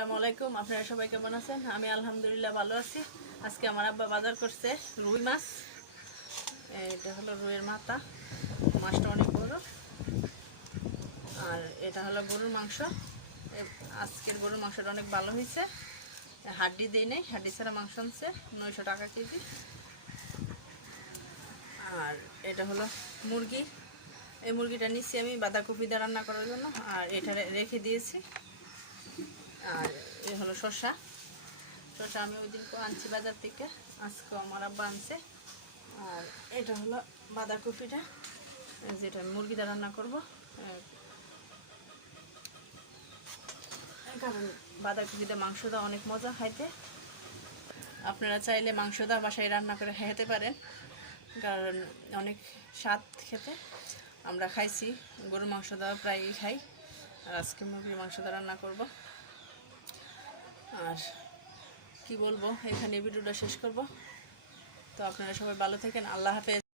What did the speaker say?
আসসালামু আলাইকুম। আপনারা সবাই কেমন আছেন? আমি আলহামদুলিল্লাহ ভালো আছি। আজকে আমার আব্বা বাজার করছে রুই মাছ। এটা হলো রুইয়ের মাথা, মাছটা অনেক বড়। আর এটা হলো গরুর মাংস। আজকের গরুর মাংসটা অনেক ভালো হয়েছে, হাড্ডি দেই নেই, হাড্ডি ছাড়া মাংস আনছে 900 টাকা কেজি। আর এটা হলো মুরগি। এই মুরগিটা নিচ্ছি আমি বাঁধাকপি দিয়ে রান্না করার জন্য, আর এটা রেখে দিয়েছি। আর এ হলো শসা। শসা আমি ওই দিন আনছি বাজার থেকে, আজকে আমার আব্বা আনছে। আর এটা হলো বাঁধাকপিটা, যেটা মুরগিটা রান্না করব। কারণ বাঁধাকপিতে মাংস দেওয়া অনেক মজা খাইতে। আপনারা চাইলে মাংস দেওয়া বাসায় রান্না করে খেতে পারেন, কারণ অনেক স্বাদ খেতে। আমরা খাইছি, গরুর মাংস দেওয়া প্রায়ই খাই, আর আজকে মুরগির মাংস দেওয়া রান্না করব। আর কি বলবো, এখানে ভিডিওটা শেষ করব। তো আপনারা সবাই ভালো থাকেন, আল্লাহ হাফেজ।